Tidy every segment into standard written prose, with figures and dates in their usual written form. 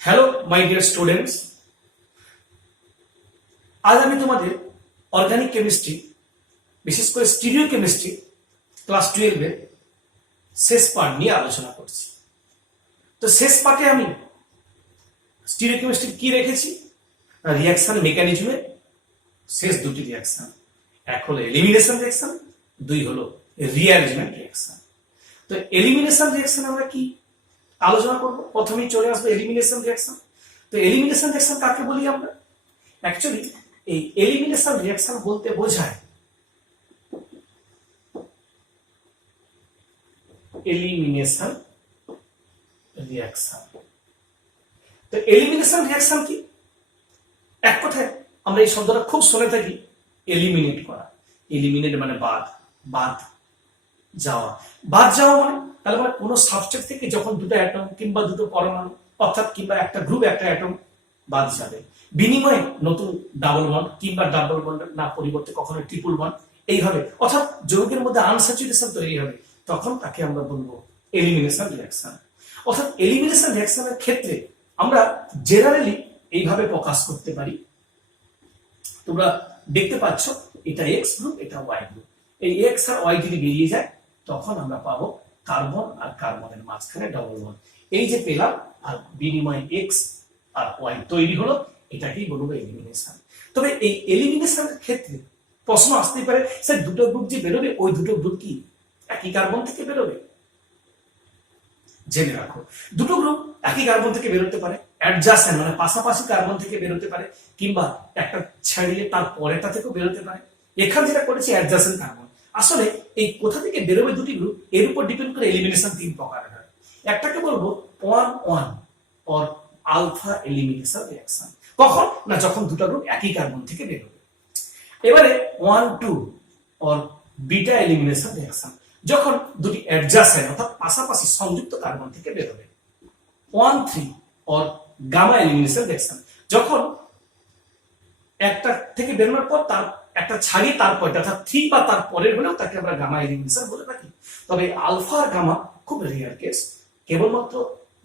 Hello my dear students, আজ আমি তোমাদের অর্গানিক কেমিস্ট্রি, বিশেষ করে স্টিরিও কেমিস্ট্রি ক্লাস 12 এর শেষ পার্ট নিয়ে আলোচনা করছি। তো শেষ পার্টে আমি স্টিরিও কেমিস্ট্রি কি রেখেছি, রিয়াকশন মেকানিজমে শেষ দুটি রিয়াকশন, এক হলো এলিমিনেশন রিয়াকশন, দুই হলো রিঅ্যারেঞ্জমেন্ট রিয়াকশন। তো এলিমিনেশন রিয়াকশন আমরা কি আলোচনা করব। প্রথমেই চলে আসবে এলিমিনেশন রিয়াকশন। তো এলিমিনেশন রিয়াকশন কাকে বলি আমরা? অ্যাকচুয়ালি এই এলিমিনেশন রিয়াকশন বলতে বোঝায় এলিমিনেশন রিয়াকশন। তো এলিমিনেশন রিয়াকশন কি? এক কথায় আমরা এই শব্দটা খুব শুনে থাকি, এলিমিনেট করা। এলিমিনেট মানে বাদ, বাদ যাওয়া। বাদ যাওয়া মানে তাহলে মানে কোনো সাবস্ট্রেট থেকে যখন দুটো অ্যাটম কিংবা দুটো পরমাণু অর্থাৎ কিংবা একটা গ্রুপ একটা অ্যাটম বাদ যাবে, বিনিময়ে নতুন ডাবল বন্ড কিংবা ডাবল বন্ড না পরিবর্তে কখনো ট্রিপল বন্ড এইভাবে, অর্থাৎ যৌগের মধ্যে আনস্যাচুরেশন তৈরি হবে, তখন তাকে আমরা বলবো এলিমিনেশন রিয়াকশন। অর্থাৎ এলিমিনেশন রিয়াকশনের ক্ষেত্রে আমরা জেনারেলি এইভাবে প্রকাশ করতে পারি। তোমরা দেখতে পাচ্ছ এটা এক্স গ্রুপ, এটা ওয়াই গ্রুপ। এই এক্স আর ওয়াই যদি বেরিয়ে যায় তখন আমরা পাবো কার্বন আর কার্বনের মাঝখানে ডাবল বন্ড। এই যে পেলাম আর বিনিময়ে এক্স আর ওয়াই তৈরি হলো, এটাকেই বলবো এলিমিনেশন। তবে এই এলিমিনেশনের ক্ষেত্রে প্রশ্ন আসতেই পারে, স্যার দুটো গ্রুপ যে বেরোবে ওই দুটো গ্রুপ কি একই কার্বন থেকে বেরোবে? জেনে রাখো, দুটো গ্রুপ একই কার্বন থেকে বেরোতে পারে, অ্যাডজাসেন্ট মানে পাশাপাশি কার্বন থেকে বেরোতে পারে, কিংবা একটা ছাড়িয়ে তার পরেরটা থেকেও বেরোতে পারে। এখানে যেটা করেছি অ্যাডজাসেন্ট কার্বন। আসলে এই কোথা থেকে বেরোবে দুটি গ্রুপ এর উপর ডিপেন্ড করে এলিমিনেশন তিন প্রকারের হয়। একটাকে বলবো 1-1 অর আলফা এলিমিনেশন রিঅ্যাকশন। কখন না যখন দুটো গ্রুপ একই কার্বন থেকে বেরোবে। এবারে 1-2 অর বিটা এলিমিনেশন রিঅ্যাকশন, যখন দুটি অ্যাডজাসেন্ট অর্থাৎ পাশাপাশি সংযুক্ত কার্বন থেকে বেরোবে। 1-3 অর গামা এলিমিনেশন রিঅ্যাকশন, যখন একটা থেকে বেরোনোর পর তার একটা ছাড়িয়ে তারপর অর্থাৎ 3 বা তার পরের হলেও তাকে আমরা গামা এলিমিনেশন বলে থাকি। তবে আলফা আর গামা খুব রেয়ার কেস, কেবলমাত্র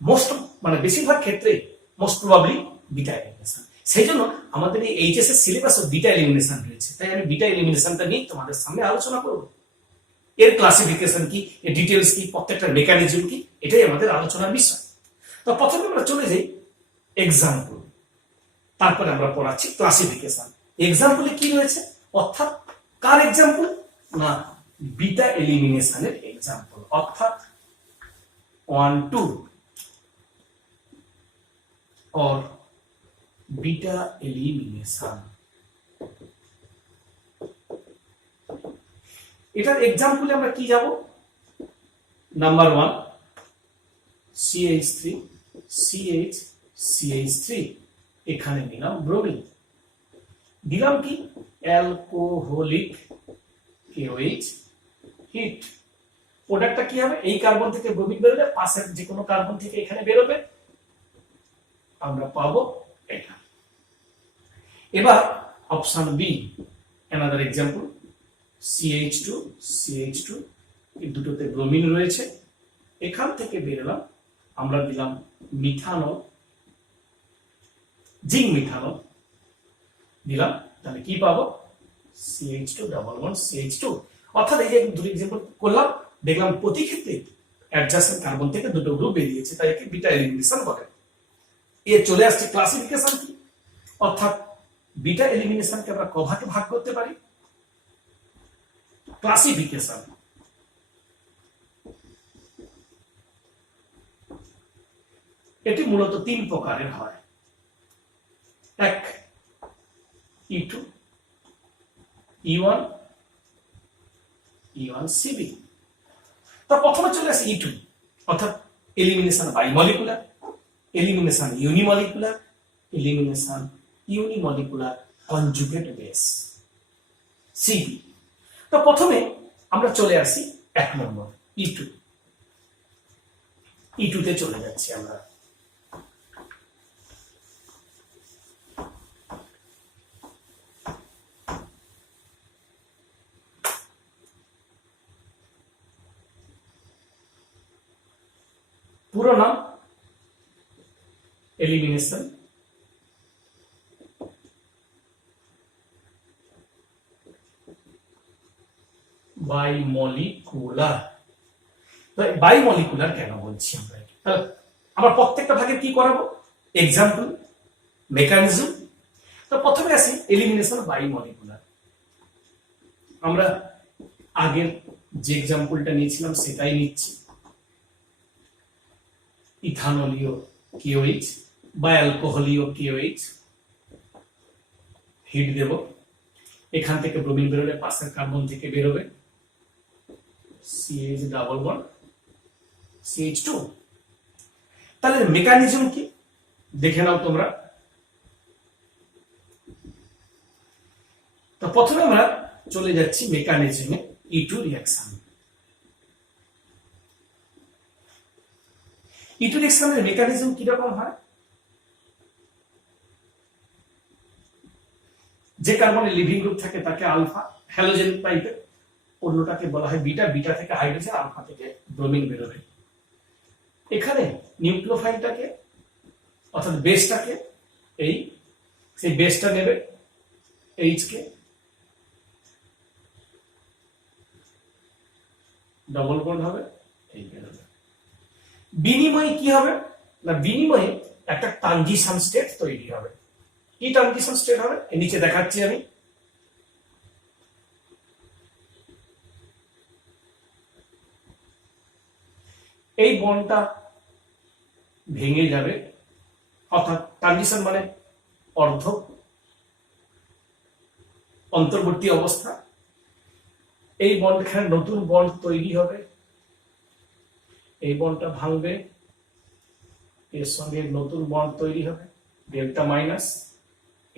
মোস্ট মানে বেশিরভাগ ক্ষেত্রে মোস্ট প্রবাবলি বিটা এলিমিনেশন। সেই জন্য আমাদের এই এইচএস এর সিলেবাসে বিটা এলিমিনেশন রয়েছে, তাই আমি বিটা এলিমিনেশনটা নিয়ে তোমাদের সামনে আলোচনা করব। এর ক্লাসিফিকেশন কি, এর ডিটেইলস কি, প্রত্যেকটা মেকানিজম কি, এটাই আমাদের আলোচনার বিষয়। তো প্রথমে আমরা চলে যাই এক্সাম্পল, তারপরে আমরা পড়াচ্ছি ক্লাসিফিকেশন। এক্সাম্পলে কি রয়েছে, অর্থাৎ কার এক্সাম্পল না বিটা এলিমিনেশনের এক্সাম্পল, অর্থাৎ 1-2 or বিটা এলিমিনেশন। এটার এক্সাম্পলে আমরা কি যাব? নাম্বার 1 CH3 CH CH3, এখানে দিলাম ব্রোমিন, দিলাম কি অ্যালকোহলিক KOH হিট। প্রোডাক্টটা কি হবে? এই কার্বন থেকে ব্রোমিন বেরোলে পাশের যে কোনো কার্বন থেকে এখানে বেরোবে, আমরা পাবো এটা। এবার option B, another example CH2 CH2, এই দুটোতে ব্রোমিন রয়েছে, এখান থেকে বেরোলাম, আমরা দিলাম মিথানল, জিঙ্ক মিথানল দিলাম, তাহলে কি পাবো? CH2 double bond CH2। অর্থাৎ এই যে দুটো এক্সাম্পল করলাম, দেখলাম প্রতি ক্ষেত্রে অ্যাডজাসেন্ট কার্বন থেকে দুটো গ্রুপ বেরিয়েছে, তাই একে বিটা এলিমিনেশন বলে। এর চলে আসছে ক্লাসিফিকেশন কি, অর্থাৎ বিটা এলিমিনেশনকে আমরা কভাগে ভাগ করতে পারি। ক্লাসিফিকেশন এটি মূলত তিন প্রকারের হয়। এক E2 E1 E1CB। তো প্রথমে চলে আসে E2, অর্থাৎ elimination bimolecular, elimination unimolecular, elimination unimolecular conjugate base CB। তো প্রথমে আমরা চলে আসি 1 নম্বর E2। E2 তে চলে যাচ্ছি আমরা। পুরো নাম elimination bimolecular. Bimolecular কেন বলছি আমরা? আমরা প্রত্যেকটা ভাগে কি করাবো? Example, mechanism. তো প্রথমে আসি এলিমিনেশন বাই মলিকুলার। আমরা আগের যে এক্সাম্পলটা নিয়েছিলাম সেটাই নিচ্ছি। ইথানলীয় KOH বা অ্যালকোহলীয় KOH, হিট দেব, এখান থেকে ব্রোমিন বেরোলে পাশের কার্বন থেকে বেরোবে CH ডাবল বন্ড CH2। তাহলে মেকানিজম কি দেখে নাও তোমরা। তো প্রথমে আমরা চলে যাচ্ছি মেকানিজমে, E2 রিঅ্যাকশন। E2 রিঅ্যাকশনের মেকানিজম কি রকম হয়? যে কার্বনের লিভিং গ্রুপ থাকে তাকে আলফা, হ্যালোজেন টাইপের, অন্যটাকে বলা হয় বিটা, বিটা থেকে হাইড্রোজেন, আলফা থেকে ব্রোমিন বেরোবে। এখানে নিউক্লিওফাইলটাকে অর্থাৎ বেসটাকে সেই বেসটা নেবে এইচ কে, ডবল বন্ড হবে, এই বেরোবে। বিনিময়ে কি হবে না, বিনিময়ে একটা ট্রানজিশন স্টেট তৈরি হবে। কি ট্রানজিশন স্টেট হবে নিচে দেখাচ্ছি আমি। এই বন্ডটা ভেঙে যাবে, অর্থাৎ ট্রানজিশন মানে অর্ধ অন্তর্বর্তী অবস্থা। এই বন্ড এখানে নতুন বন্ড তৈরি হবে, এই বন্ডটা ভাঙবে, এর সঙ্গে নতুন বন্ড তৈরি হবে, ডেল্টা মাইনাস,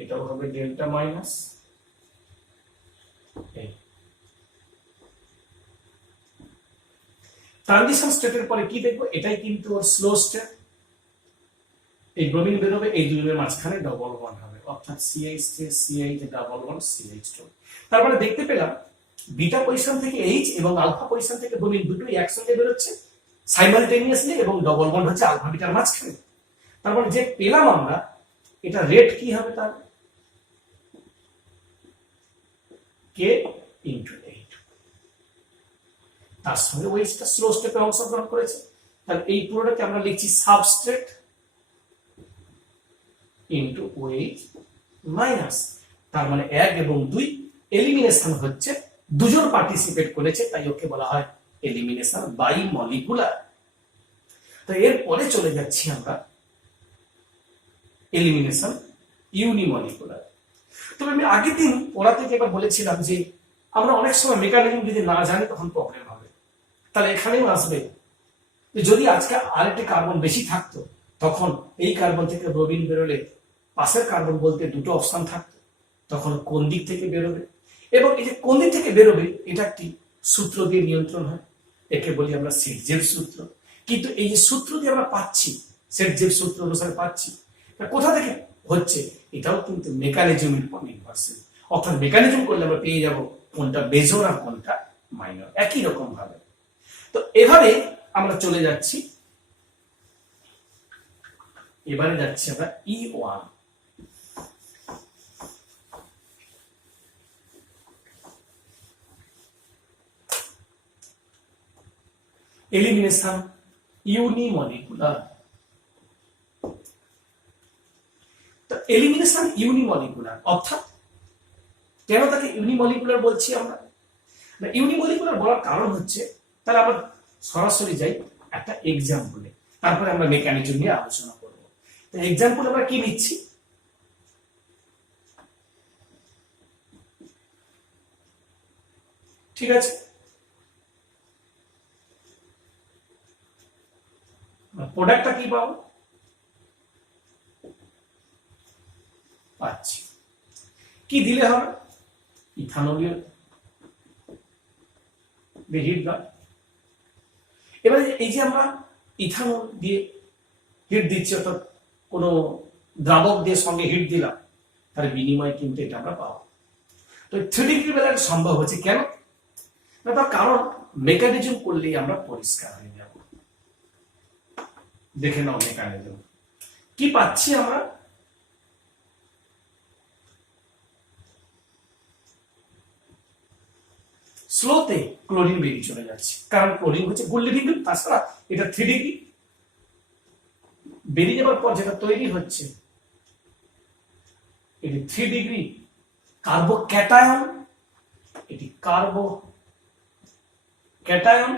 এটাও হবে ডেল্টা মাইনাস। ট্রানজিশন স্টেটের পরে কি দেখবো, এটাই কিন্তু স্লো স্টেট। এই ব্রোমিন বেরোবে, এই দুইয়ের মাঝখানে ডবল বন্ড হবে, অর্থাৎ CH3CH ডাবল বন্ড CH2। তারপরে দেখতে পেলাম বিটা পজিশন থেকে H এবং আলফা পজিশন থেকে ব্রোমিন দুটোই একসঙ্গে বেরোচ্ছে সাইমালটেনিয়াসলি এবং ডবল বন্ড হচ্ছে আলফা বিটার মাঝখানে। তারপরে যে পেলাম আমরা, এটা রেট কি হবে তার K/8, তার সঙ্গে ওয়েজটা স্লো স্টেপে অংশগ্রহণ করেছে। তাহলে এই পুরোটাকে আমরা লিখছি সাবস্ট্রেট ইনটু ওয়েজ মাইনাস, তার মানে 1 এবং 2 এলিমিনেশন হচ্ছে, দুজন পার্টিসিপেট করেছে, তাই ওকে বলা হয় এলিমিনেশন বাই মলিকুলার। তো এরপরে চলে যাচ্ছি আমরা এলিমিনেশন ইউনিমলিকুলার। তবে আমি আগের দিন পড়াতে এবার বলেছিলাম যে আমরা অনেক সময় মেকানিজম যদি না জানি তখন প্রবলেম হবে। তাহলে এখানেও আসবে যদি আজকে আরেকটি কার্বন বেশি থাকতো, তখন এই কার্বন থেকে ব্রোমিন বেরোলে পাশের কার্বন বলতে দুটো অপশন থাকতো, তখন কোন দিক থেকে বেরোবে, এবং এই যে কোন দিক থেকে বেরোবে এটা একটি সূত্র দিয়ে নিয়ন্ত্রণ হয়, একে বলি আমরা সেটজেভ সূত্র। কিন্তু এই যে সূত্র দিয়ে আমরা পাচ্ছি, সেটজেভ সূত্র অনুসারে পাচ্ছি, কোথা থেকে হচ্ছে, এটাও কিন্তু মেকানিজমের উপর নির্ভরশীল। অর্থাৎ মেকানিজম করলে আমরা পেয়ে যাব কোনটা বেজোর আর কোনটা মাইনর, একই রকম ভাবে। তো এভাবে আমরা চলে যাচ্ছি, এবারে যাচ্ছি আমরা E1। এলিমিনেশন ইউনিমলিকুলার। তো এলিমিনেশন ইউনিমলিকুলার অর্থাৎ কেন তাকে ইউনিমলিকুলার বলছি আমরা? ইউনিমলিকুলার বলার কারণ হচ্ছে, তাহলে আমরা সরাসরি যাই একটা এক্সাম্পলে, তারপরে আমরা মেকানিজম নিয়ে আলোচনা করব। তো এক্সাম্পল আমরা কি নিচ্ছি, ঠিক আছে? প্রোডাক্টটা কি পাবো, পাচ্ছি, কি দিলে হবে, ইথানলীয় হিট বা। এবারে এই যে আমরা ইথানল দিয়ে হিট দিচ্ছি, অর্থাৎ কোনো দ্রাবক দিয়ে সঙ্গে হিট দিলাম, তার বিনিময়ে কিন্তু এটা আমরা পাবো। তো 3 ডিগ্রি বেলার সম্ভব হচ্ছে কেন না, তার কারণ মেকানিজম করলেই আমরা পরিষ্কার হয়ে যাব। দেখে নাও মেকানিজম, কি পাচ্ছি আমরা, স্লোতে ক্লোরিন বেরিয়ে চলে যাচ্ছে, কারণ ক্লোরিন হচ্ছে গুড লিভিং গ্রুপ, তাছাড়া এটা 3 ডিগ্রি বেরিয়ে যাওয়ার পর যেটা তৈরি হচ্ছে এটি 3 ডিগ্রি কার্বো ক্যাটায়ন, এটি কার্বো ক্যাটায়ন,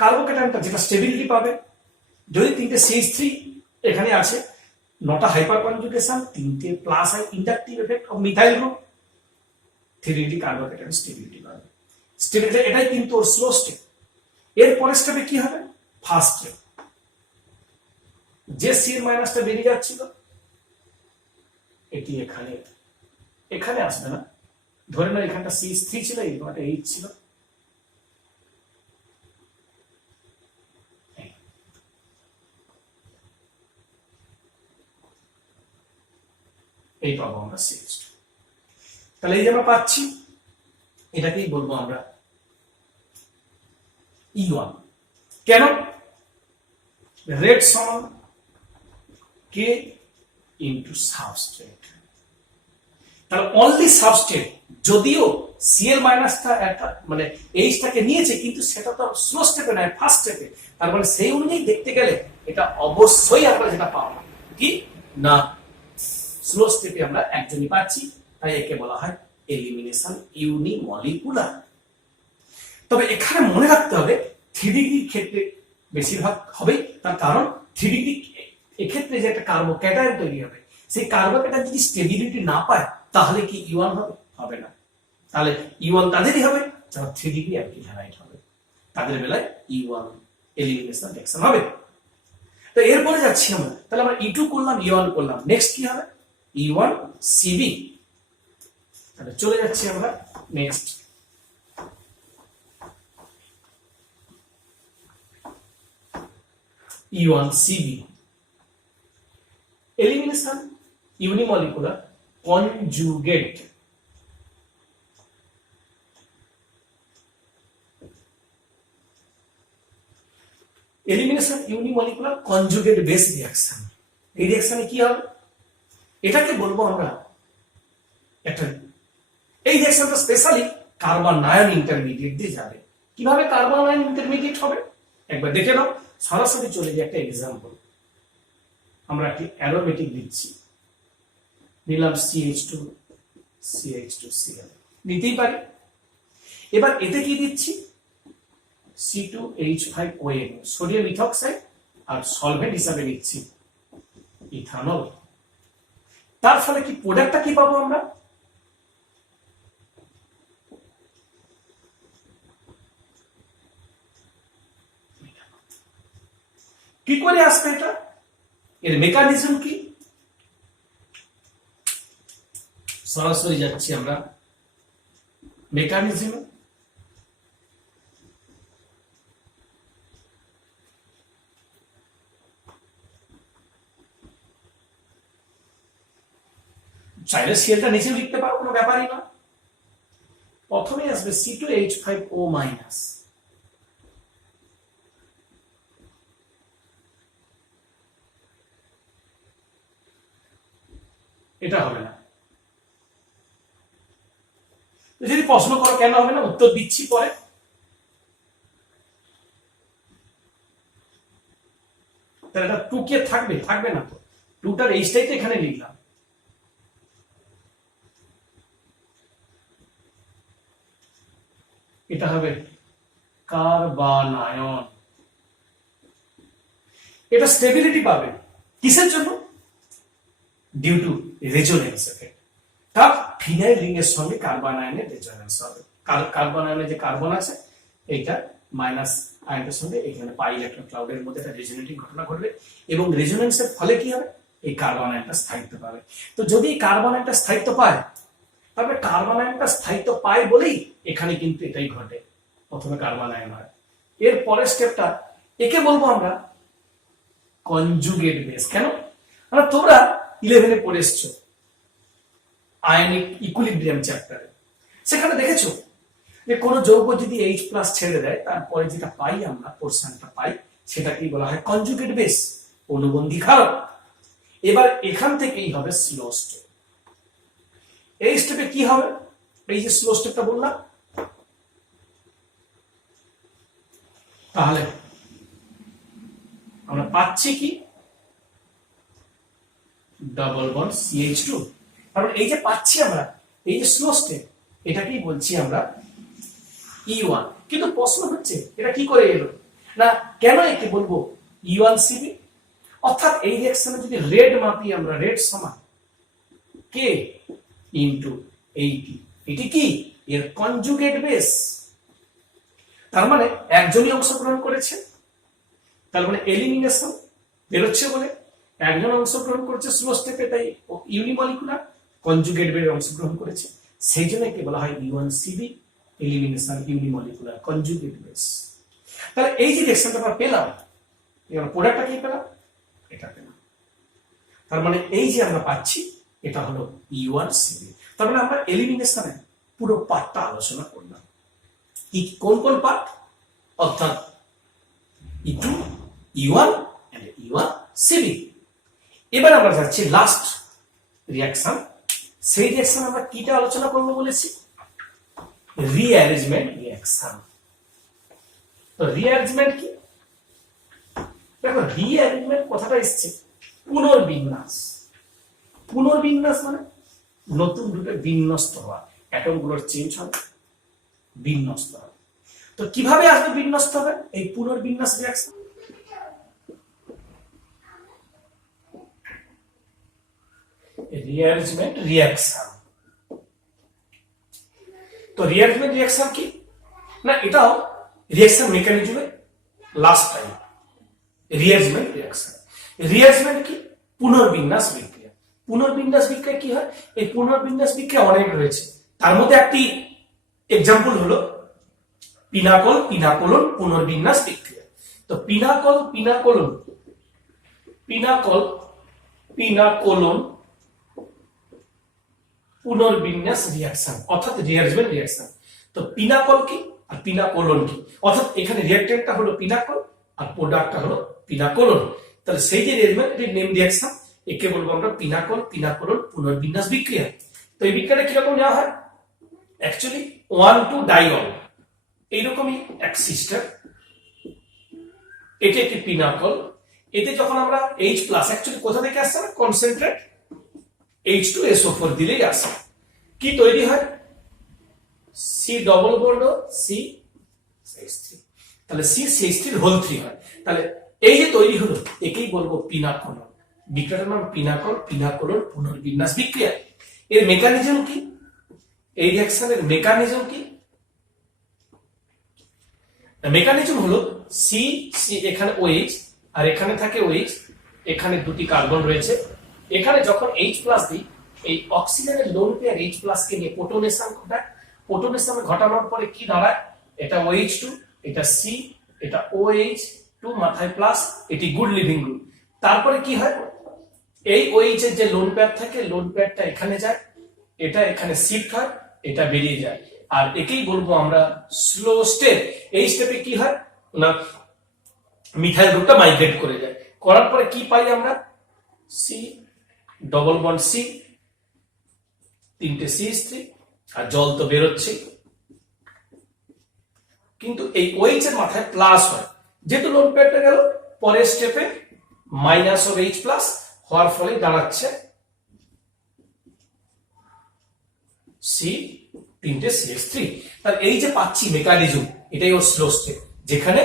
কার্বো ক্যাটায়নটা যেটা স্টেবিলিটি পাবে, যদি 3টে CH3 এখানে আছে, 9টা হাইপার কনজুগেশন, 3টে plus inductive effect of methyl group, 3 degree কার্বো cation stability পাবে। স্টেবিলিটি এটাই কিন্তু ওর স্লো স্টেপ। এর পরের স্টেপে কি হবে, ফার্স্ট স্টেপ, যে সিএল মাইনাসটা বেরিয়ে যাচ্ছিল এটি এখানে এখানে আসবে না, ধরে নাও এখানটা CH3 ছিল, এখানটা H ছিল, এই পাবো আমরা CH2। তাহলে এই যে আমরা পাচ্ছি, এটাকেই বলবো আমরা E1। কেন, রেট সমান K ইন্টু সাবস্ট্রেট, তাহলে অনলি সাবস্ট্রেট, যদিও Cl মাইনাসটা একটা মানে Hটাকে নিয়েছে, কিন্তু সেটা তো স্লো স্টেপে নয়, ফার্স্ট স্টেপে। তার মানে সেই অনুযায়ী দেখতে গেলে এটা অবশ্যই আমরা যেটা পাবো কি না, স্লো স্টেপে আমরা একজনই পাচ্ছি, তাই একে বলা হয় এলিমিনেশন ইউনিমলিকুলার। তবে এখানে মনে রাখতে হবে 3 ডিগ্রির ক্ষেত্রে বেশিরভাগ হবে, তার কারণ 3 ডিগ্রি এক্ষেত্রে যে একটা কার্বো ক্যাটায়ন তৈরি হবে, সেই কার্বো ক্যাটায়ন যদি স্টেবিলিটি না পায় তাহলে কি E1 হবে, হবে না। তাহলে E1 তাদেরই হবে যারা 3 ডিগ্রি অ্যালকিল হ্যালাইড হবে, তাদের বেলায় E1 এলিমিনেশন রিঅ্যাকশন হবে। তো এরপরে যাচ্ছি আমরা, তাহলে আমরা E2 করলাম, E1 করলাম, নেক্সট কি হবে, E1 CB। তাহলে চলে যাচ্ছি আমরা next, E1 CB, elimination unimolecular conjugate. Elimination unimolecular conjugate base reaction. এই রিঅ্যাকশনে কি হবে, এটাকে বলবো আমরা একটা, এই রিঅ্যাকশনটা স্পেশালি কার্বন আয়ন ইন্টারমিডিয়েট দিয়ে যাবে। কিভাবে কার্বন আয়ন ইন্টারমিডিয়েট হবে একবার দেখে নাও। সরাসরি চলে যাই একটা এক্সাম্পল, আমরা একটি অ্যারোমেটিক দিচ্ছি, নিলাম CH2 CH2Cl, নিতেই পারি। এবার এতে কি দিচ্ছি, C2H5ON, সোডিয়াম ইথক্সাইড, আর সলভেন্ট হিসাবে নিচ্ছি ইথানল। তার ফলে কি প্রোডাক্টটা কি পাবো আমরা, কি করে আসবে এটা, এর মেকানিজম কি, সরাসরি যাচ্ছি আমরা মেকানিজম। চাইলে সিএলটা নিচে লিখতে পারো, কোনো ব্যাপারই না। প্রথমে আসবে C2H5O মাইনাস, এটা হবে না। যদি প্রশ্ন করো কেন হবে না, উত্তর দিচ্ছি পরে। তাহলে এটা 2 কে থাকবে, থাকবে না তো, 2টার এইচটাই তো এখানে লিখলাম। এটা হবে কার্বনায়ন, এটা স্টেবিলিটি পাবে কিসের জন্য, ডিউ টু রেজোনেন্স এফেক্ট। তার ফিনাইল রিং এর সঙ্গে কার্বন আয়নের রেজোনেন্স হবে, কার্বন আয়নের যে কার্বন আছে এইটা মাইনাস আয়নের সঙ্গে এখানে পাই ইলেকট্রন ক্লাউডের মধ্যে একটা রেজোনেটিং ঘটনা ঘটবে, এবং রেজোনেন্সের ফলে কি হবে, এই কার্বন আয়নটা স্থায়িত্ব পাবে। তো যদি এই কার্বন আয়নটা স্থায়িত্ব পায়, তবে কার্বন আয়নটা স্থায়িত্ব পায় বলেই এখানে কিন্তু এটাই ঘটে, প্রথমে কার্বন আয়ন হয়। এর পরের স্টেপটা, একে বলবো আমরা কনজুগেট বেস। কেন, মানে তোমরা 11-এ পড়ে এসছো আয়নিক ইকুইলিব্রিয়াম চ্যাপ্টারে, সেখানে দেখেছো যে কোনো যৌগ যদি H+ ছেড়ে দেয়, তারপরে যেটা পাই আমরা, পোরশনটা পাই, সেটাকেই বলা হয় কনজুগেট বেস। অনুবন্ধী ক্ষারক। এবার এখান থেকেই হবে স্লো স্টেপ। এই স্টেপে কি হবে, এই যে স্লো স্টেপটা বললাম, তাহলে আমরা পাচ্ছি কি ডাবল বন্ড CH2। কারণ এই যে পাচ্ছি আমরা, এই যে স্লো স্টেপ, এটাকেই বলছি আমরা E1। কিন্তু প্রশ্ন হচ্ছে এটা কি করে এলো, না কেন একে বলবো E1CB। অর্থাৎ এই রিঅ্যাকশনে যদি রেড মাপি আমরা, রেড সমান K ইনটু এইটি, এটি কি এর কনজুগেট বেস। তার মানে একজনই অংশগ্রহণ করেছে, তার মানে এলিমিনেশন বেরোচ্ছে বলে একজন অংশগ্রহণ করেছে স্লো স্টেপে, তাই ইউনিমলিকুলার কনজুগেট বেস অংশগ্রহণ করেছে, সেই জন্য একে বলা হয় E1CB, elimination unimolecular conjugate base. তাহলে এই যে রিঅ্যাকশনটা আমরা পেলাম, এবার প্রোডাক্টটা কি পেলাম, এটা পেলাম। তার মানে এই যে আমরা পাচ্ছি এটা হলো E1CB। তার মানে আমরা এলিমিনেশনে পুরো পার্টটা আলোচনা করলাম, কি কোন কোন পার্ট, অর্থাৎ E2, E1 and E1CB। এবার আমরা যাচ্ছি লাস্ট রিঅ্যাকশন। সেই রিঅ্যাকশন আমরা কিটা আলোচনা করব বলেছি, রিঅ্যারেঞ্জমেন্ট রিঅ্যাকশন। তো রিঅ্যারেঞ্জমেন্ট কি, দেখো রিঅ্যারেঞ্জমেন্ট কথাটা এসেছে পুনর্বিন্যাস। পুনর্বিন্যাস মানে নতুন রূপে বিন্যস্ত হওয়া, অ্যাটমগুলোর চেঞ্জ হবে, বিন্যস্ত হবে। তো কিভাবে আসবে বিন্যস্ত হবে এই পুনর্বিন্যাস রিঅ্যাকশন, রিঅ্যারেঞ্জমেন্ট রিঅ্যাকশন। তো রিঅ্যারেঞ্জমেন্ট রিঅ্যাকশন কি না, এটাও রিঅ্যাকশন মেকানিজমে last time. Rearrangement reaction, rearrangement কি পুনর্বিন্যাস বিক্রিয়া। পুনর্বিন্যাস বিক্রিয়া কি হয়, এই পুনর্বিন্যাস বিক্রিয়া অনেক রয়েছে, তার মধ্যে একটি এক্সাম্পল হলো পিনাকল পিনাকোলন পুনর্বিন্যাস বিক্রিয়া। তো পিনাকল পিনাকোলন, পিনাকল পিনাকোলন পুনর্বিন্যাস রিঅ্যাকশন অর্থাৎ রিঅ্যারেঞ্জমেন্ট রিঅ্যাকশন। তো পিনাকল কি আর পিনাকোলন কি, অর্থাৎ এখানে রিঅ্যাকট্যান্টটা হলো পিনাকল আর প্রোডাক্টটা হলো পিনাকোলন। তাহলে সেই যে রিঅ্যারেঞ্জমেন্ট, এটি নেম রিঅ্যাকশন, একে বলবো আমরা পিনাকল পিনাকোলন পুনর্বিন্যাস বিক্রিয়া। তো এই বিক্রিয়াটা কিরকম নেওয়া হয়, অ্যাকচুয়ালি 1,2 ডাইঅল এইরকমই এক সিস্টেম। এটি একটি পিনাকল, এতে যখন আমরা H প্লাস, অ্যাকচুয়ালি কোথা থেকে আসছে না, কনসেন্ট্রেট H2SO4 দিলেই আসে, কি তৈরি হয় C ডবল বন্ড CH3, তাহলে CH3 হোল 3 হয়। তাহলে এই যে তৈরি হলো একেই বলবো পিনাকোলন। বিক্রিয়াটার নাম পিনাকল পিনাকোলন পুনর্বিন্যাস বিক্রিয়া। এর মেকানিজম কি, এই রিঅ্যাকশনের মেকানিজম কি, মেকানিজম হলো সি সি, এখানে OH আর এখানে থাকে OH, এখানে দুটি কার্বন রয়েছে, এখানে যখন H প্লাস দিই এই অক্সিজেনের লোন পেয়ার H প্লাস কে নিয়ে প্রোটনেশন ঘটায়, প্রোটনেশন ঘটানোর পরে কি দাঁড়ায়, এটা OH2, এটা C, এটা OH2 মাথায় প্লাস, এটি গুড লিভিং গ্রুপ। তারপরে কি হয়, এই OH এর যে লোন পেয়ার থাকে, লোন পেয়ারটা এখানে যায়, এটা এখানে শিফট হয়, এটা বেরিয়ে যায়, আর একেই বলবো আমরা স্লো স্টেপ। এই স্টেপে কি হয় না, মিথাইল গ্রুপটা মাইগ্রেট করে যায়, করার পরে কি পাই আমরা, সি ডবল বন্ড সি, 3টে CH3, আর জল তো বেরোচ্ছে, কিন্তু এই OH এর মাথায় প্লাস হয়, যেহেতু লোন পেয়ারটা গেল, পরের স্টেপে মাইনাস অফ H প্লাস হওয়ার ফলে দাঁড়াচ্ছে সি, 3টে CH3। তাহলে এই যে পাচ্ছি মেকানিজম, এটাই ওর স্লো স্টেপ, যেখানে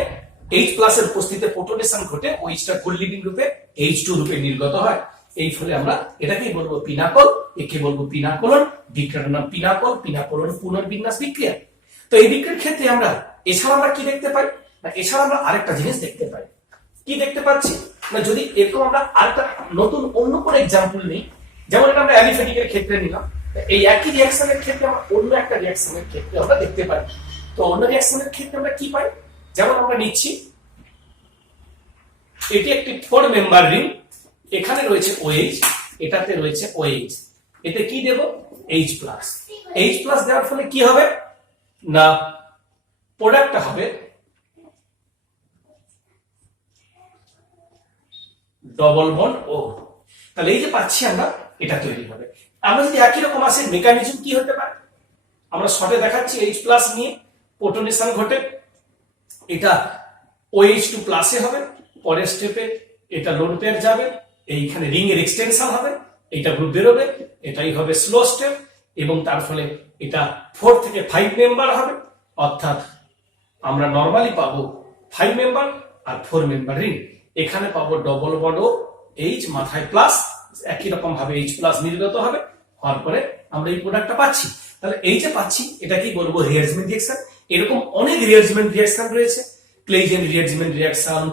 H প্লাস এর উপস্থিতিতে প্রোটনেশন ঘটে OH-টা গুড লিভিং রূপে H2 রূপে নির্গত হয়। এই ফলে আমরা এটাকেই বলবো পিনাকল, একে বলবো পিনাকোলন। বিক্রিয়ার নাম পিনাকল পিনাকোলন পুনর্বিন্যাস বিক্রিয়া। তো এই বিক্রিয়ার ক্ষেত্রে আমরা এছাড়া আমরা কি দেখতে পাই না, এছাড়া আমরা আরেকটা জিনিস দেখতে পাই, কি দেখতে পাচ্ছি না, যদি এরকম আমরা আরেকটা নতুন অন্য কোনো এক্সাম্পল নিই, যেমন এটা আমরা অ্যালিফেটিকের ক্ষেত্রে নিলাম, এই একই রিঅ্যাকশনের ক্ষেত্রে আমরা অন্য একটা রিঅ্যাকশনের ক্ষেত্রে আমরা দেখতে পাই। তো অন্য রিঅ্যাকশনের ক্ষেত্রে আমরা কি পাই, যেমন আমরা নিচ্ছি এটি একটি 4 মেম্বার রিং, এখানে রয়েছে OH, এটাতে রয়েছে OH, এতে কি দেব H প্লাস। H প্লাস দেওয়ার ফলে কি হবে না, প্রোডাক্টটা হবে ডবল বন্ড ও। তাহলে এই যে পাচ্ছি আমরা, এটা তৈরি হবে। আমরা যদি একই রকম আসে, মেকানিজম কি হতে পারে, আমরা শর্টে দেখাচ্ছি H প্লাস নিয়ে প্রোটনেশন ঘটে, এটা OH2 প্লাসে হবে, পরের স্টেপে এটা লোন পেয়ার যাবে, এইখানে রিং এর এক্সটেনশন হবে, এটা গ্রুপ বেরোবে, এটাই হবে স্লো স্টেপ, এবং তার ফলে এটা 4 থেকে 5 মেম্বার হবে, অর্থাৎ আমরা নরমালি পাবো 5 মেম্বার আর 4 মেম্বার রিং। এখানে পাবো ডবল বন্ড ও H মাথায় প্লাস, একই রকম ভাবে H প্লাস নির্গত হবে, হওয়ার পরে আমরা এই প্রোডাক্টটা পাচ্ছি। তাহলে এই যে পাচ্ছি, এটা কি বলবো, রিয়ারেঞ্জমেন্ট রিঅ্যাকশন। এরকম অনেক রিয়ারেঞ্জমেন্ট রিঅ্যাকশন রয়েছে, ক্লেইজেন রিয়ারেঞ্জমেন্ট রিঅ্যাকশন,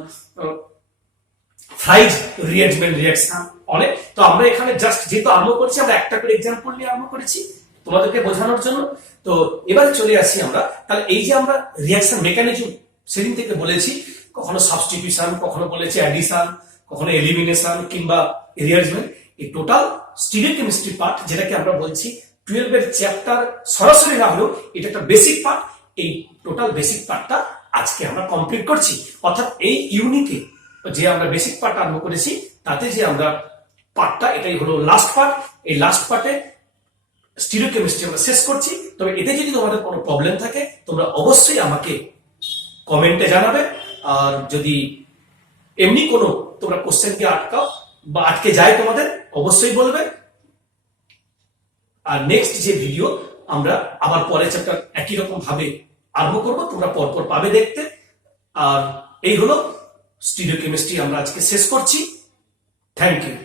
ফ্রাইজ রিয়ারেঞ্জমেন্ট রিঅ্যাকশন, অনেক। তো আমরা এখানে জাস্ট যেহেতু আরম্ভ করছি, আমরা একটা করে এক্সাম্পল নিয়ে আরম্ভ করেছি তোমাদেরকে বোঝানোর জন্য। তো এবারে চলে আসি আমরা, তাহলে এই যে আমরা রিঅ্যাকশন মেকানিজম সেদিন থেকে বলেছি, কখনো সাবস্টিটিউশন, কখনো বলেছি অ্যাডিশন, কখনো এলিমিনেশন কিংবা রিয়ারেঞ্জমেন্ট, এই টোটাল স্টিরিওকেমিস্ট্রি পার্ট, যেটাকে আমরা বলছি 12 এর চ্যাপ্টার, সরাসরি না হলেও এটা একটা বেসিক পার্ট। এই টোটাল বেসিক পার্টটা আজকে আমরা কমপ্লিট করছি। অর্থাৎ এই ইউনিটে যে আমরা বেসিক পার্ট আরম্ভ করেছি, তাতে যে আমরা পার্টটা, এটাই হলো লাস্ট পার্ট। এই লাস্ট পার্টে স্টিরিওকেমিস্ট্রি আমরা শেষ করছি। তবে এতে যদি তোমাদের কোনো প্রবলেম থাকে, তোমরা অবশ্যই আমাকে কমেন্টে জানাবে। আর যদি এমনি কোনো তোমরা কোশ্চেনকে আটকাও বা আটকে যায় তোমাদের, অবশ্যই বলবে। আর নেক্সট যে ভিডিও আমরা আবার পরের চ্যাপ্টার একই রকম ভাবে আরম্ভ করবো, তোমরা পরপর পাবে দেখতে। আর এই হলো স্টিরিওকেমিস্ট্রি আমরা আজকে শেষ করছি। Thank you.